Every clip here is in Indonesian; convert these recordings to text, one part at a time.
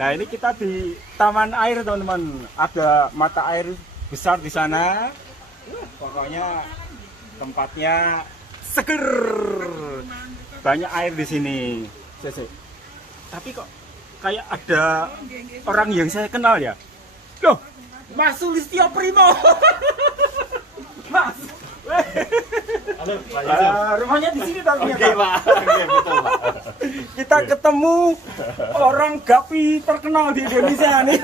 Nah, ini kita di taman air, teman-teman. Ada mata air besar di sana. Pokoknya tempatnya seger. Banyak air di sini. Tapi kok kayak ada orang yang saya kenal ya. Loh, Mas Sulistyo Primo. Mas. Halo, Pak Yusuf. Rumahnya di sini tapi Oke, Pak. Oke, betul, Pak. Kita ketemu orang gapi terkenal di Indonesia nih.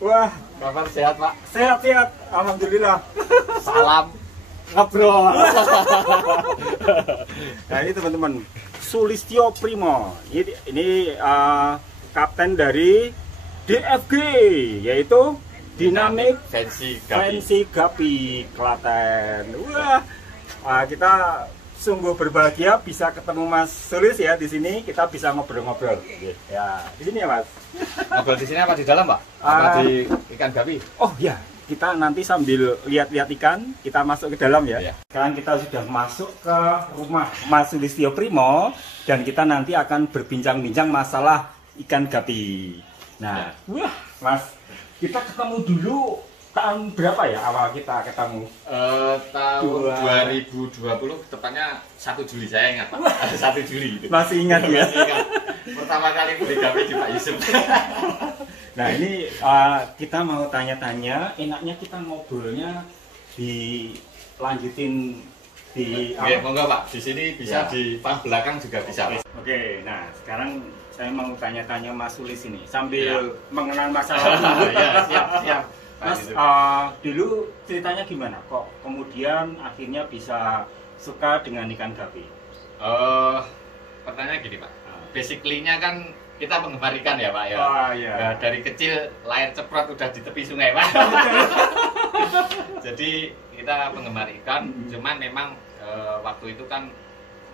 Wah, Kabar sehat, Pak? sehat-sehat, alhamdulillah. Salam ngobrol. Nah, ini teman-teman, Sulistyo Primo. Ini kapten dari DFG, yaitu Dinamik Fancy Fancy Gapi Klaten. Wah, kita sungguh berbahagia bisa ketemu Mas Sulis ya di sini. Kita bisa ngobrol-ngobrol. Ya, di sini ya, Mas. Ngobrol di sini apa di dalam, Pak? Apa di ikan gapi? Oh ya, kita nanti sambil lihat-lihat ikan, kita masuk ke dalam ya. Iya. Sekarang kita sudah masuk ke rumah Mas Sulistyo Primo dan kita nanti akan berbincang-bincang masalah ikan gapi. Nah, wah, Mas, kita ketemu dulu tahun berapa ya awal kita ketemu? Tahun 2020, tepatnya 1 Juli, saya ingat, Pak. Ada 1 Juli gitu. Masih ingat ya? Masih ingat. Pertama kali beli gapi di Pak Yusuf. Nah, ini kita mau tanya-tanya, enaknya kita ngobrolnya dilanjutin di Oke, monggo, Pak. Di sini bisa Ya. di pang belakang juga bisa, Pak. Oke, nah sekarang saya mau tanya-tanya Mas Sulis ini sambil Ya. mengenal masa lalu. Ya, siap. Mas, dulu ceritanya gimana? Kok kemudian akhirnya bisa suka dengan ikan gapi? Pertanyaan gini, Pak. Basically-nya kan kita penggemar ikan ya, Pak ya. Oh, iya. Nah, dari kecil layar ceprot udah di tepi sungai, Pak. Jadi kita penggemar ikan, cuman memang waktu itu kan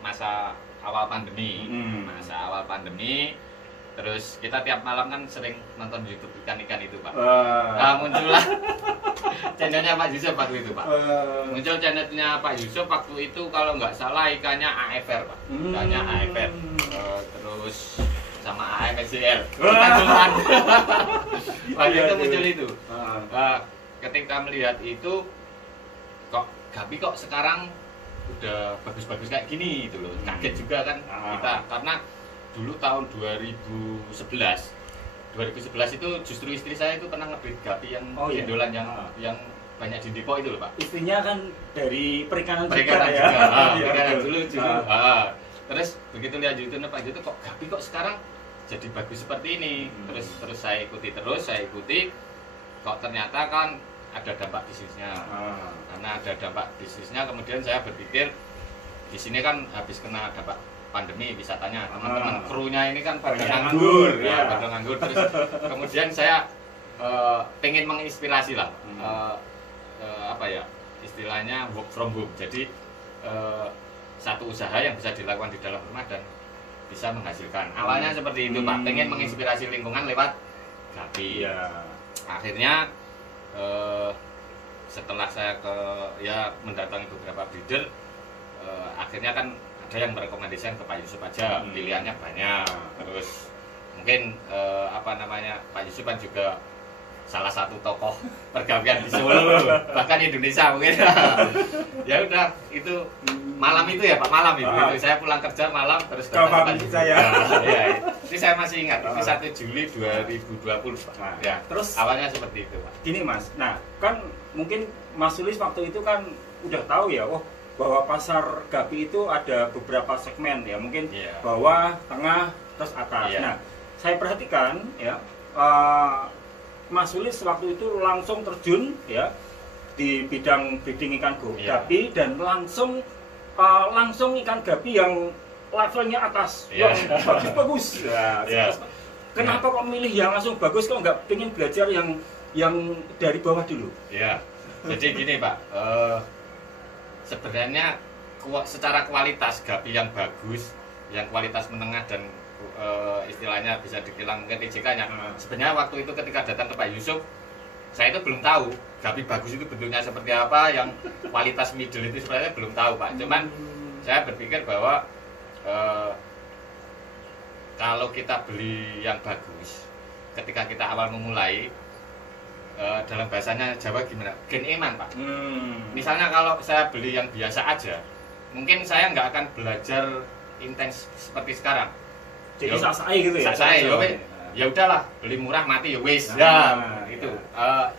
masa awal pandemi. Masa awal pandemi, terus kita tiap malam kan sering nonton YouTube ikan-ikan itu, Pak. Nah, muncullah channelnya Pak Yusuf waktu itu, Pak. Muncul channelnya Pak Yusuf waktu itu, kalau nggak salah ikannya AFR, Pak. Ikannya AFR. Terus sama AFSCL. Waktu itu muncul itu. Ketika melihat itu, kok gapi kok sekarang udah bagus-bagus kayak gini gitu loh. Kaget juga kan kita, karena dulu tahun 2011 itu justru istri saya itu pernah ngebreed gapi yang gendolan yang banyak di Depok itu loh, Pak. Istrinya kan dari perikanan Perikanan juga, juga, ya. perikanan dulu. Terus begitu lihat YouTube Pak itu kok gapi kok sekarang jadi bagus seperti ini. Terus saya ikuti, kok ternyata kan ada dampak bisnisnya. Karena ada dampak bisnisnya, kemudian saya berpikir di sini kan habis kena dampak pandemi, wisatanya teman-teman krunya ini kan pada nganggur, pada nganggur. Terus kemudian saya pengen menginspirasi lah, apa ya istilahnya, work from home. Jadi satu usaha yang bisa dilakukan di dalam rumah dan bisa menghasilkan. Awalnya seperti itu, Pak. Pengen menginspirasi lingkungan lewat gapi. Akhirnya setelah saya mendatangi beberapa breeder, akhirnya kan ada yang merekomendasikan ke Pak Yusuf aja, pilihannya banyak. Terus mungkin Pak Yusuf kan juga salah satu tokoh pergawian di Solo, bahkan Indonesia mungkin. Ya udah, itu malam itu ya, Pak, malam itu. Saya pulang kerja malam terus datang ke Pak Yusuf. Ya, ini saya masih ingat, itu 1 Juli 2020, Pak. Ya, terus awalnya seperti itu, Pak. Gini, Mas, nah kan mungkin Mas Sulis waktu itu kan udah tahu ya, bahwa pasar gapi itu ada beberapa segmen ya, mungkin bawah, tengah, terus atas. Nah, saya perhatikan ya, Mas Sulis waktu itu langsung terjun ya di bidang breeding ikan gapi dan langsung ikan gapi yang levelnya atas, yang bagus-bagus. Kenapa kok milih yang langsung bagus, kok nggak pengen belajar yang dari bawah dulu? Ya, jadi gini, Pak. Sebenarnya secara kualitas gapi yang bagus, yang kualitas menengah dan istilahnya bisa dibilang mungkin TJK-nya. Sebenarnya waktu itu ketika datang ke Pak Yusuf, saya itu belum tahu gapi bagus itu bentuknya seperti apa, yang kualitas middle itu sebenarnya belum tahu, Pak. Cuman saya berpikir bahwa kalau kita beli yang bagus, ketika kita awal memulai, dalam bahasanya Jawa gimana? Gen eman Pak. Misalnya kalau saya beli yang biasa aja, mungkin saya nggak akan belajar intens seperti sekarang. Jadi sak-sae gitu ya? Sak-sae, ya udahlah, beli murah mati ya wis. Itu.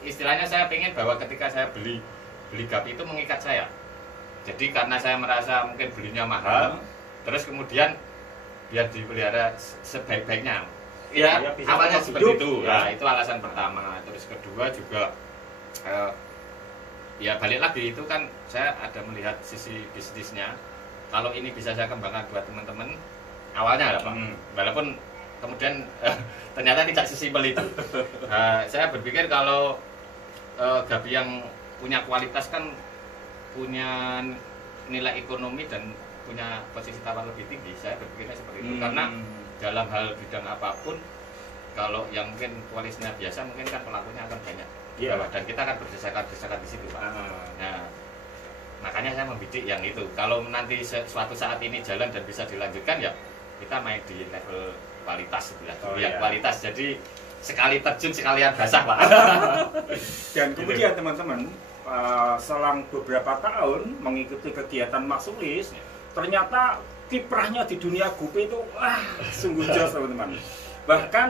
Istilahnya saya pengen bahwa ketika saya beli gapi itu mengikat saya. Jadi karena saya merasa mungkin belinya mahal, terus kemudian biar dipelihara sebaik-baiknya. Ya, awalnya seperti itu. Ya, itu alasan pertama. Terus kedua juga ya balik lagi itu kan saya ada melihat sisi bisnisnya. Kalau ini bisa saya kembangkan buat teman-teman awalnya Pak. Walaupun kemudian ternyata tidak sesimpel itu. Saya berpikir kalau gapi yang punya kualitas kan punya nilai ekonomi dan punya posisi tawar lebih tinggi. Saya berpikirnya seperti itu karena dalam hal bidang apapun, kalau yang mungkin kualitasnya biasa mungkin kan pelakunya akan banyak dan kita akan berdesakan di situ Pak. Nah, makanya saya membidik yang itu. Kalau nanti suatu saat ini jalan dan bisa dilanjutkan ya kita main di level kualitas gitu ya. Kualitas. Jadi sekali terjun sekalian basah Pak. Dan kemudian teman-teman selang beberapa tahun mengikuti kegiatan Mas Sulis, ternyata kiprahnya di dunia gupi itu sungguh jos teman-teman. Bahkan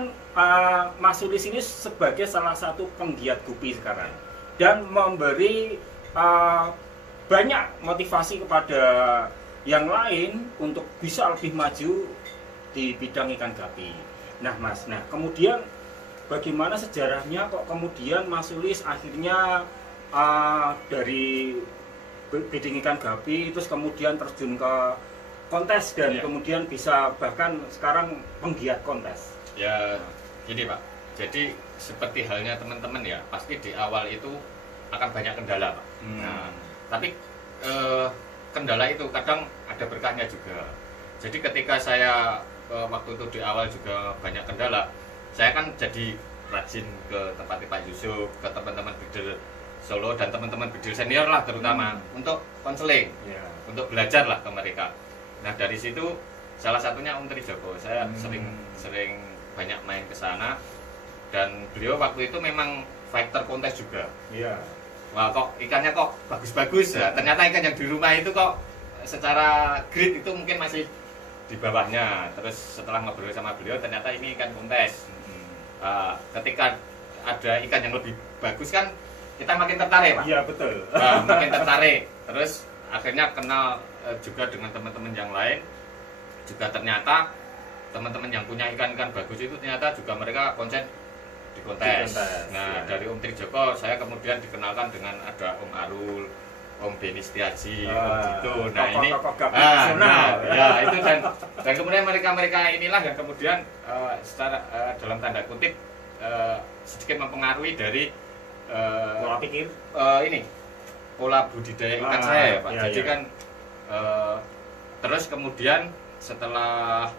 Mas Sulis ini sebagai salah satu penggiat gupi sekarang dan memberi banyak motivasi kepada yang lain untuk bisa lebih maju di bidang ikan gapi. Nah Mas, kemudian bagaimana sejarahnya kok kemudian Mas Sulis akhirnya dari bidding ikan gapi terus kemudian terjun ke kontes dan kemudian bisa bahkan sekarang penggiat kontes. Ya, gini Pak. Jadi seperti halnya teman-teman ya, pasti di awal itu akan banyak kendala Pak. Nah, tapi kendala itu kadang ada berkahnya juga. Jadi ketika saya waktu itu di awal juga banyak kendala, saya kan jadi rajin ke tempatnya Pak Yusuf, ke teman-teman bidder Solo dan teman-teman bidder senior lah terutama untuk konseling, untuk belajar lah ke mereka. Nah dari situ salah satunya Om Trijoko, saya sering banyak main ke sana dan beliau waktu itu memang fighter kontes juga. Wah kok ikannya kok bagus-bagus ya. Ternyata ikan yang di rumah itu kok secara grade itu mungkin masih di bawahnya. Terus setelah ngobrol sama beliau ternyata ini ikan kontes. Ketika ada ikan yang lebih bagus kan kita makin tertarik Pak. Iya betul. Makin tertarik. Terus akhirnya kenal juga dengan teman-teman yang lain. Juga ternyata teman-teman yang punya ikan-ikan bagus itu ternyata juga mereka konsen di kontes. Nah dari Om Trijoko saya kemudian dikenalkan dengan ada Om Arul, Om Beni Setiaji, Om Dito. Nah ini itu dan kemudian mereka inilah yang kemudian secara dalam tanda kutip sedikit mempengaruhi dari pola pikir ini pola budidaya ikan saya ya Pak. Jadi kan terus kemudian setelah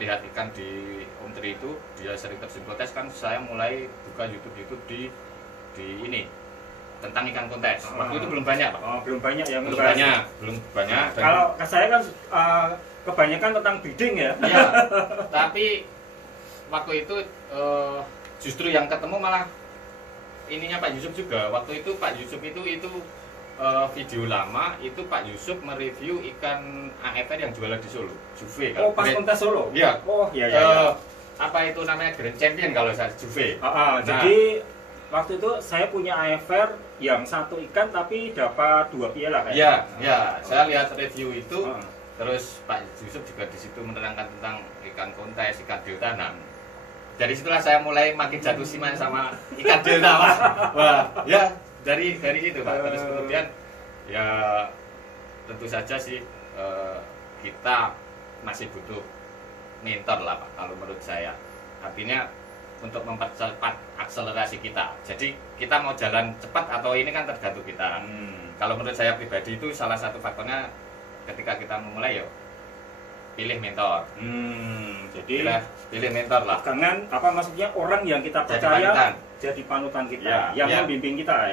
lihat ikan di Om Tri itu dia sering terjun kontes kan saya mulai buka YouTube di ini tentang ikan kontes. Waktu itu belum banyak Pak. Belum banyak yang belum banyak. Kalau saya kan kebanyakan tentang bidding ya. Iya. Tapi waktu itu justru yang ketemu malah ininya Pak Yusuf juga. Waktu itu Pak Yusuf itu video lama itu Pak Yusuf mereview ikan AFR yang jualan di Solo, Juve kan. Pas kontes Solo? Iya. Iya. Apa itu namanya Grand Champion kalau saya Juve. Jadi waktu itu saya punya AFR yang satu ikan tapi dapat 2 piala kan? Iya. Saya lihat review itu, terus Pak Yusuf juga di situ menerangkan tentang ikan kontes, ikan delta. Dari situlah saya mulai makin jatuh siman sama ikan delta Pak. Wah, ya dari situ Pak. Terus kemudian ya tentu saja sih kita masih butuh mentor lah Pak kalau menurut saya. Artinya untuk mempercepat akselerasi kita. Jadi kita mau jalan cepat atau ini kan tergantung kita. Kalau menurut saya pribadi itu salah satu faktornya ketika kita memulai ya pilih mentor. Jadi pilih mentor lah. Jangan maksudnya orang yang kita percaya jadi panutan kita, yang membimbing kita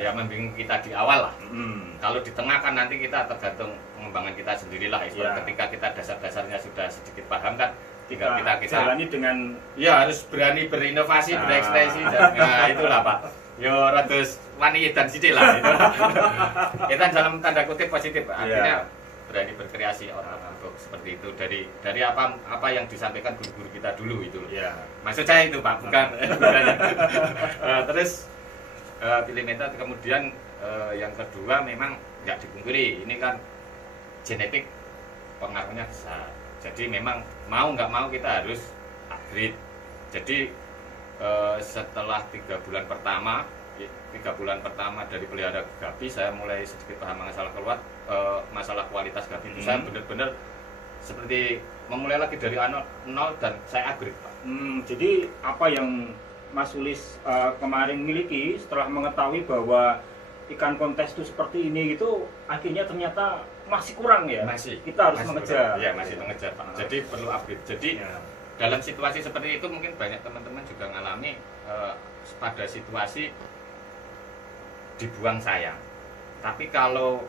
yang membimbing kita di awal lah. Kalau di tengah kan nanti kita tergantung pengembangan kita sendirilah. Ketika kita dasar-dasarnya sudah sedikit paham kan tinggal kita jalani dengan ya harus berani berinovasi, berekspresi dan nah itulah Pak. Yo ratus wani dan sithik lah itu. Itu dalam tanda kutip positif, artinya berani berkreasi orang untuk seperti itu dari apa yang disampaikan guru-guru kita dulu itu. Maksud saya itu Pak, bukan. Terus pilih metode kemudian yang kedua memang nggak dipungkiri ini kan genetik pengaruhnya besar. Jadi memang mau nggak mau kita harus upgrade. Jadi setelah 3 bulan pertama dari pelihara gapi saya mulai sedikit paham masalah kualitas gapi itu. Saya benar-benar seperti memulai lagi dari nol dan saya upgrade Pak. Jadi apa yang Mas Sulis kemarin miliki setelah mengetahui bahwa ikan kontes itu seperti ini itu akhirnya ternyata masih kurang ya? Kita harus mengejar. Iya, masih mengejar Pak. Jadi perlu upgrade. Jadi dalam situasi seperti itu mungkin banyak teman-teman juga mengalami pada situasi dibuang sayang. Tapi kalau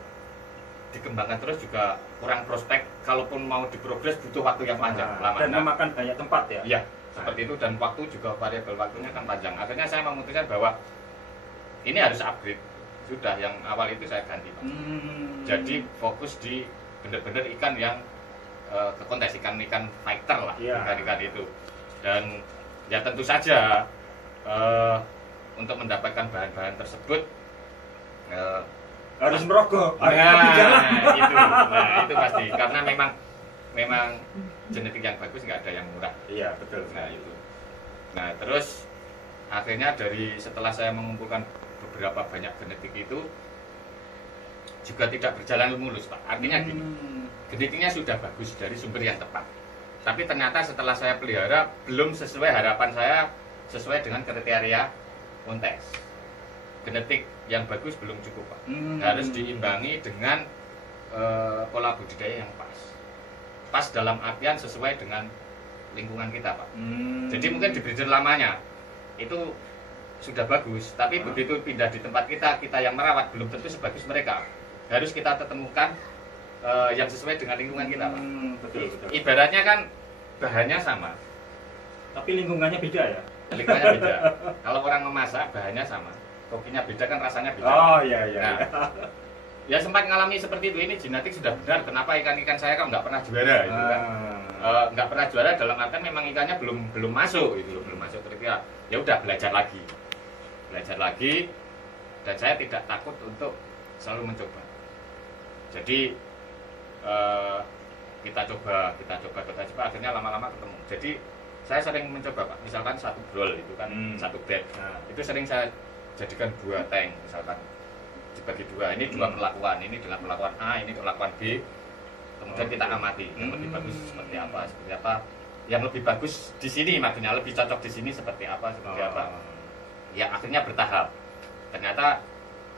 dikembangkan terus juga kurang prospek. Kalaupun mau diprogres butuh waktu yang panjang. Dan memakan banyak tempat ya? Iya, seperti itu dan waktu juga variabel waktunya kan panjang. Akhirnya saya memutuskan bahwa ini harus upgrade. Sudah yang awal itu saya ganti Pak. Jadi fokus di benar-benar ikan yang ke kontes, ikan fighter lah, ikan itu. Dan ya tentu saja untuk mendapatkan bahan-bahan tersebut harus merogoh. Itu pasti karena memang genetik yang bagus nggak ada yang murah. Iya betul. Nah terus akhirnya setelah saya mengumpulkan beberapa banyak genetik itu juga tidak berjalan mulus Pak. Artinya gini, genetiknya sudah bagus dari sumber yang tepat. Tapi ternyata setelah saya pelihara belum sesuai harapan saya, sesuai dengan kriteria kontes. Genetik yang bagus belum cukup Pak. Harus diimbangi dengan pola budidaya yang pas. Pas dalam artian sesuai dengan lingkungan kita Pak. Jadi mungkin di breeder lamanya itu sudah bagus, tapi begitu pindah di tempat kita yang merawat belum tentu sebagus mereka. Harus kita temukan yang sesuai dengan lingkungan kita Pak. Betul. Ibaratnya kan bahannya sama, tapi lingkungannya beda ya? Lingkungannya beda. Kalau orang memasak bahannya sama, kopinya beda kan rasanya beda. Oh iya. Nah, ya sempat mengalami seperti itu. Ini genetik sudah benar. Kenapa ikan-ikan saya kan nggak pernah juara? Itu kan nggak pernah juara dalam artian memang ikannya belum masuk itu, belum masuk kriteria. Ya udah belajar lagi, dan saya tidak takut untuk selalu mencoba. Jadi kita coba, akhirnya lama-lama ketemu. Jadi saya sering mencoba Pak. Misalkan satu brol itu kan satu bed. Nah, itu sering saya jadikan 2 tank, misalkan dibagi 2. Ini 2 perlakuan, ini dengan perlakuan A, ini perlakuan B. Kemudian kita amati yang lebih bagus seperti apa. Yang lebih bagus di sini maksudnya lebih cocok di sini seperti apa. Ya akhirnya bertahap. Ternyata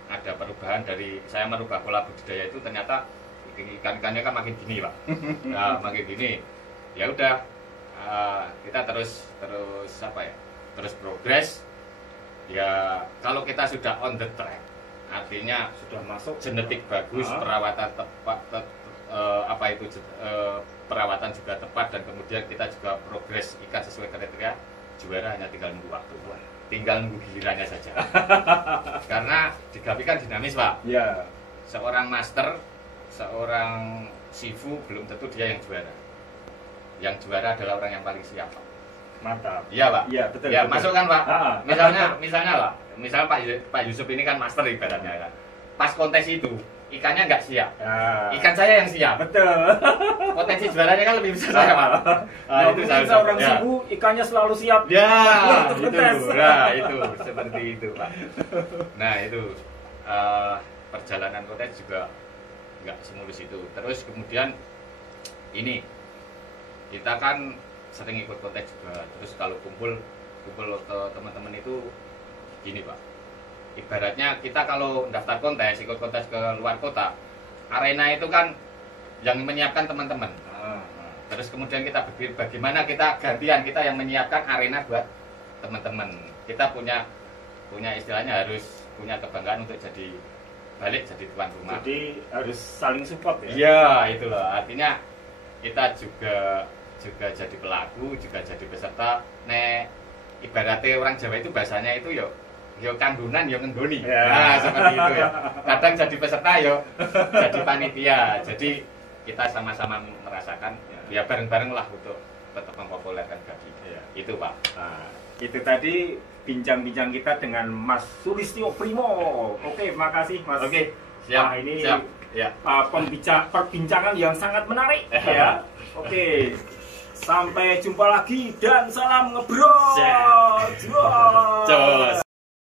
ada perubahan dari saya merubah pola budidaya itu, ternyata ikan-ikannya kan makin gini Pak. Nah, makin gini. Ya udah kita terus progres. Ya kalau kita sudah on the track, artinya sudah masuk genetik bagus, perawatan tepat, perawatan juga tepat, dan kemudian kita juga progres ikan sesuai kriteria, juara hanya tinggal nunggu waktu, tinggal nunggu gilirannya saja. Karena di gapi kan dinamis Pak. Iya. Seorang master, seorang sifu belum tentu dia yang juara. Yang juara adalah orang yang paling siap Pak. Mantap. Iya Pak. Iya betul. Ya betul. masuk kan Pak. Misalnya lah, misal Pak Yusuf ini kan master ibaratnya kan. Pas kontes itu ikannya nggak siap. Ikan saya yang siap. Betul. Potensi juaranya kan lebih besar saya Pak. Itu seorang sifu ikannya selalu siap. Ya, itu seperti itu Pak. Nah itu perjalanan kontes juga nggak semulus itu. Terus kemudian ini kita kan sering ikut kontes juga. Terus kalau kumpul ke teman-teman itu gini Pak, ibaratnya kita kalau daftar kontes, ikut kontes ke luar kota, arena itu kan yang menyiapkan teman-teman. Terus kemudian kita berpikir bagaimana kita gantian, kita yang menyiapkan arena buat teman-teman. Kita punya istilahnya harus punya kebanggaan untuk balik jadi tuan rumah. Jadi harus saling support ya? Iya, itu loh. Artinya kita juga juga jadi pelaku, juga jadi peserta. Nek ibaratnya orang Jawa itu bahasanya itu yo kanggunan yo ngenggoni. Nah, seperti itu ya. Kadang jadi peserta yo jadi panitia. Jadi kita sama-sama merasakan ya bareng-bareng lah untuk tetap mempopulerkan gapi. Itu Pak. Nah, itu tadi bincang-bincang kita dengan Mas Sulistyo Primo. Oke, makasih Mas. Oke, siap. Nah, ini siap. Ya. Perbincangan yang sangat menarik ya. Oke. Sampai jumpa lagi dan salam ngebrol. Jos.